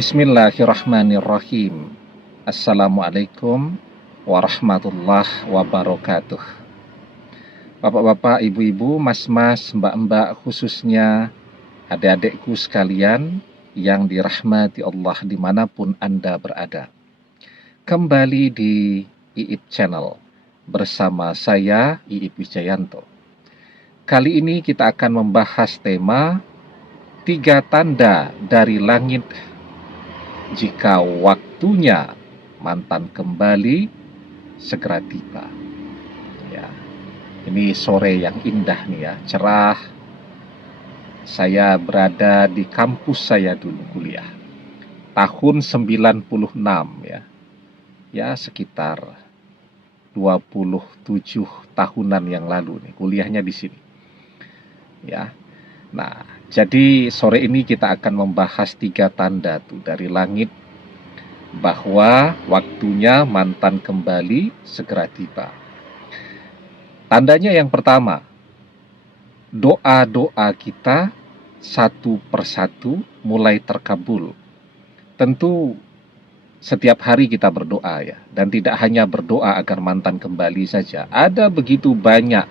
Bismillahirrahmanirrahim. Assalamualaikum warahmatullahi wabarakatuh. Bapak-bapak, ibu-ibu, mas-mas, mbak-mbak, khususnya adik-adikku sekalian yang dirahmati Allah dimanapun Anda berada. Kembali di Iip Channel bersama saya, Iip Wijayanto. Kali ini kita akan membahas tema 3 tanda dari langit jika waktunya mantan kembali segera tiba. Ya, ini sore yang indah nih ya, cerah. Saya berada di kampus saya dulu kuliah. Tahun 96 ya. Ya, sekitar 27 tahunan yang lalu nih kuliahnya di sini. Ya. Nah, jadi sore ini kita akan membahas 3 tanda tuh dari langit bahwa waktunya mantan kembali segera tiba. Tandanya yang pertama, doa-doa kita satu persatu mulai terkabul. Tentu setiap hari kita berdoa ya, dan tidak hanya berdoa agar mantan kembali saja. Ada begitu banyak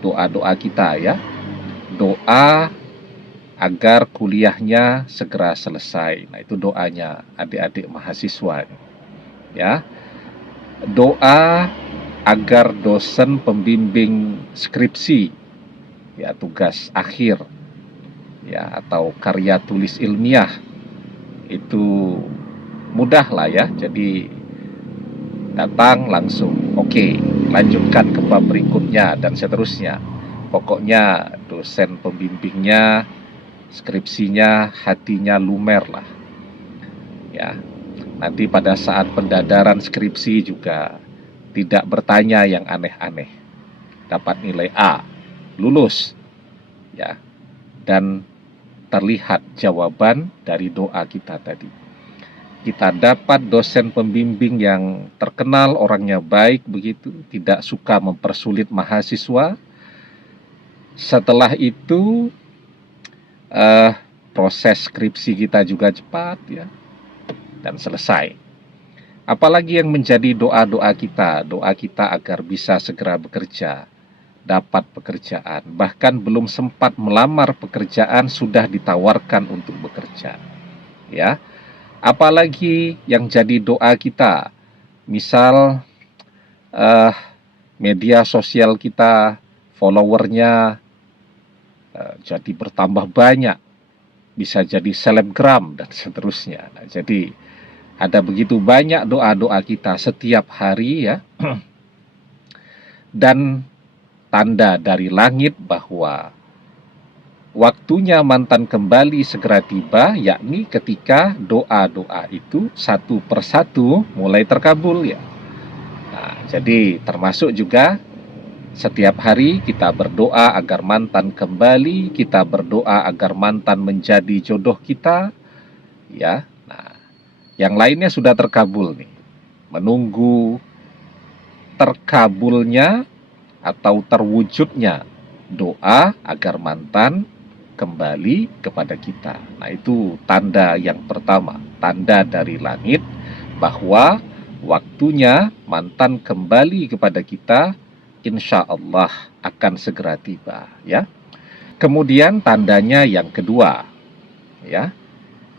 doa-doa kita ya. Doa agar kuliahnya segera selesai. Nah, itu doanya adik-adik mahasiswa ya. Doa agar dosen pembimbing skripsi ya, tugas akhir ya, atau karya tulis ilmiah itu mudah lah ya. Jadi datang langsung oke, lanjutkan ke bab berikutnya dan seterusnya. Pokoknya dosen pembimbingnya, skripsinya, hatinya lumer lah ya. Nanti pada saat pendadaran skripsi juga tidak bertanya yang aneh-aneh, dapat nilai A, lulus ya, dan terlihat jawaban dari doa kita tadi. Kita dapat dosen pembimbing yang terkenal, orangnya baik begitu, tidak suka mempersulit mahasiswa. Setelah itu proses skripsi kita juga cepat ya, dan selesai. Apalagi yang menjadi doa-doa kita, doa kita agar bisa segera bekerja, dapat pekerjaan, bahkan belum sempat melamar pekerjaan sudah ditawarkan untuk bekerja ya. Apalagi yang jadi doa kita, misal media sosial kita, followernya jadi bertambah banyak, bisa jadi selebgram dan seterusnya. Nah, jadi ada begitu banyak doa-doa kita setiap hari ya. Dan tanda dari langit bahwa waktunya mantan kembali segera tiba, yakni ketika doa-doa itu satu persatu mulai terkabul ya. Nah, jadi termasuk juga setiap hari kita berdoa agar mantan kembali, kita berdoa agar mantan menjadi jodoh kita ya. Nah, yang lainnya sudah terkabul nih. Menunggu terkabulnya atau terwujudnya doa agar mantan kembali kepada kita. Nah, itu tanda yang pertama, tanda dari langit bahwa waktunya mantan kembali kepada kita, insya Allah akan segera tiba ya. Kemudian tandanya yang kedua ya,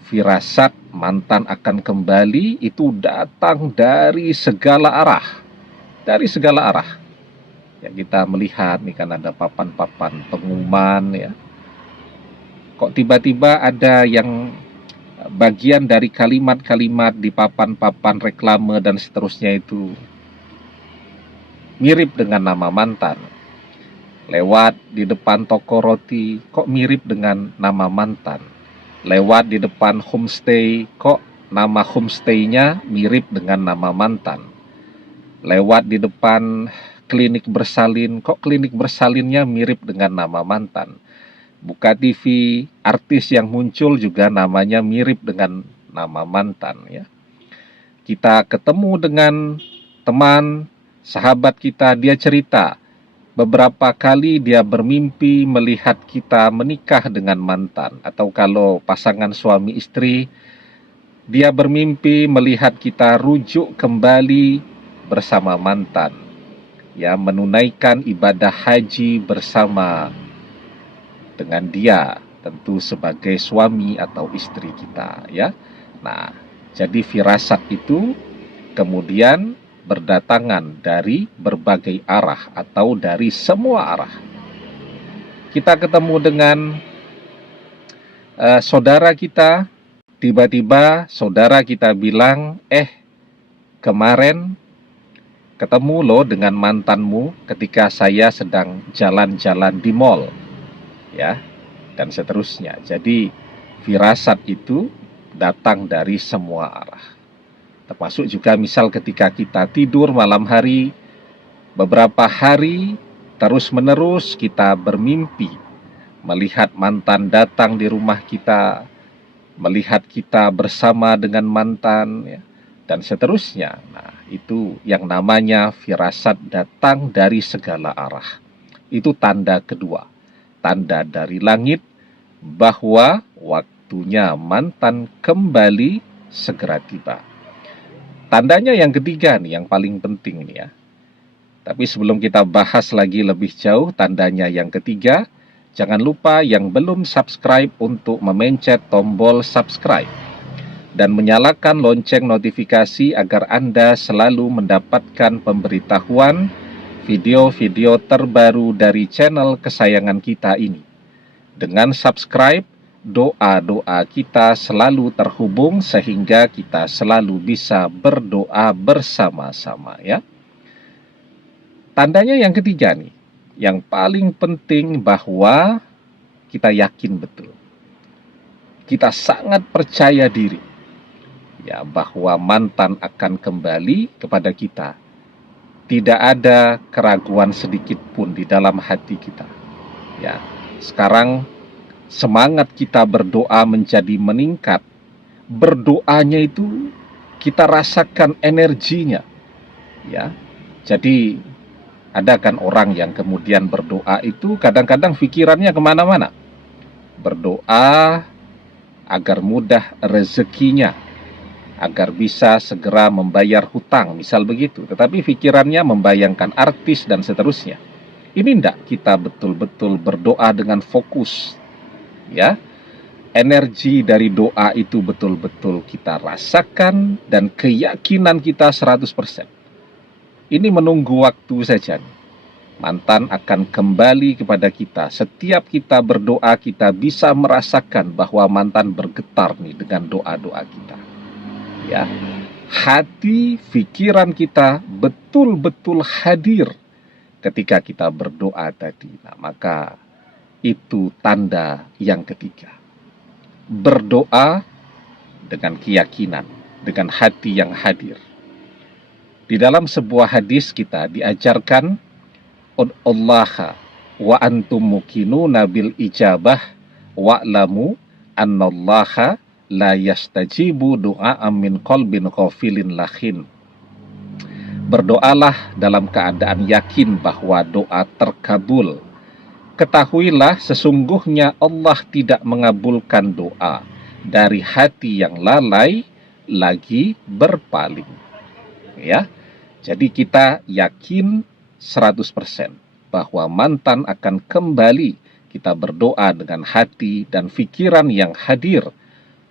firasat mantan akan kembali itu datang dari segala arah. Dari segala arah ya, kita melihat nih kan ada papan-papan pengumuman ya. Kok tiba-tiba ada yang bagian dari kalimat-kalimat di papan-papan reklame dan seterusnya itu mirip dengan nama mantan. Lewat di depan toko roti, kok mirip dengan nama mantan. Lewat di depan homestay, kok nama homestaynya mirip dengan nama mantan. Lewat di depan klinik bersalin, kok klinik bersalinnya mirip dengan nama mantan. Buka TV, artis yang muncul juga namanya mirip dengan nama mantan ya. Kita ketemu dengan teman, sahabat kita, dia cerita beberapa kali dia bermimpi melihat kita menikah dengan mantan. Atau kalau pasangan suami istri, Dia bermimpi melihat kita rujuk kembali bersama mantan, ya, menunaikan ibadah haji bersama dengan dia, tentu sebagai suami atau istri kita, ya. Nah, jadi firasat itu kemudian berdatangan dari berbagai arah atau dari semua arah. Kita ketemu dengan saudara kita, tiba-tiba saudara kita bilang, kemarin ketemu loh dengan mantanmu ketika saya sedang jalan-jalan di mall, ya, dan seterusnya. Jadi firasat itu datang dari semua arah. Termasuk juga misal ketika kita tidur malam hari, beberapa hari terus-menerus kita bermimpi melihat mantan datang di rumah kita, melihat kita bersama dengan mantan, ya, dan seterusnya. Nah, itu yang namanya firasat datang dari segala arah. Itu tanda kedua, tanda dari langit bahwa waktunya mantan kembali segera tiba. Tandanya yang ketiga nih, yang paling penting nih, ya. Tapi sebelum kita bahas lagi lebih jauh tandanya yang ketiga, jangan lupa yang belum subscribe untuk memencet tombol subscribe dan menyalakan lonceng notifikasi agar Anda selalu mendapatkan pemberitahuan video-video terbaru dari channel kesayangan kita ini. Dengan subscribe, doa-doa kita selalu terhubung sehingga kita selalu bisa berdoa bersama-sama, ya. Tandanya yang ketiga nih, yang paling penting bahwa kita yakin betul, kita sangat percaya diri, ya, bahwa mantan akan kembali kepada kita. Tidak ada keraguan sedikit pun di dalam hati kita, ya. Sekarang semangat kita berdoa menjadi meningkat. Berdoanya itu kita rasakan energinya, ya. Jadi ada kan orang yang kemudian berdoa itu kadang-kadang pikirannya kemana-mana. Berdoa agar mudah rezekinya, agar bisa segera membayar hutang, misal begitu. Tetapi pikirannya membayangkan artis dan seterusnya. Ini enggak, kita betul-betul berdoa dengan fokus, ya. Energi dari doa itu betul-betul kita rasakan dan keyakinan kita 100%. Ini menunggu waktu saja. Mantan akan kembali kepada kita. Setiap kita berdoa, kita bisa merasakan bahwa mantan bergetar nih dengan doa-doa kita, ya. Hati, pikiran kita betul-betul hadir ketika kita berdoa tadi. Nah, maka itu tanda yang ketiga. Berdoa dengan keyakinan, dengan hati yang hadir. Di dalam sebuah hadis kita diajarkan, ud'ullaha wa antum muqinuna bil ijabah wa'lamu annallaha la yastajibu du'a'am min qalbin ghafilin lakhin. Berdoalah dalam keadaan yakin bahwa doa terkabul. Ketahuilah sesungguhnya Allah tidak mengabulkan doa dari hati yang lalai lagi berpaling, ya. Jadi kita yakin 100% bahwa mantan akan kembali. Kita berdoa dengan hati dan pikiran yang hadir.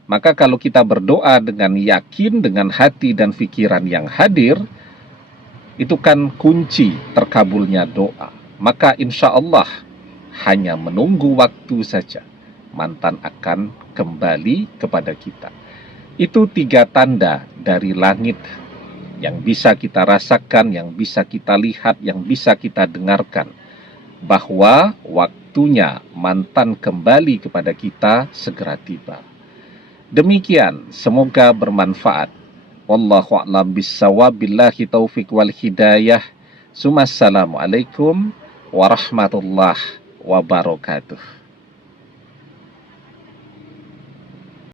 Maka kalau kita berdoa dengan yakin, dengan hati dan pikiran yang hadir, itu kan kunci terkabulnya doa. Maka insya Allah hanya menunggu waktu saja, mantan akan kembali kepada kita. Itu 3 tanda dari langit yang bisa kita rasakan, yang bisa kita lihat, yang bisa kita dengarkan, bahwa waktunya mantan kembali kepada kita segera tiba. Demikian, semoga bermanfaat. Wallahu a'lam bissawab, billahi taufik wal hidayah. Assalamualaikum warahmatullahi wabarakatuh.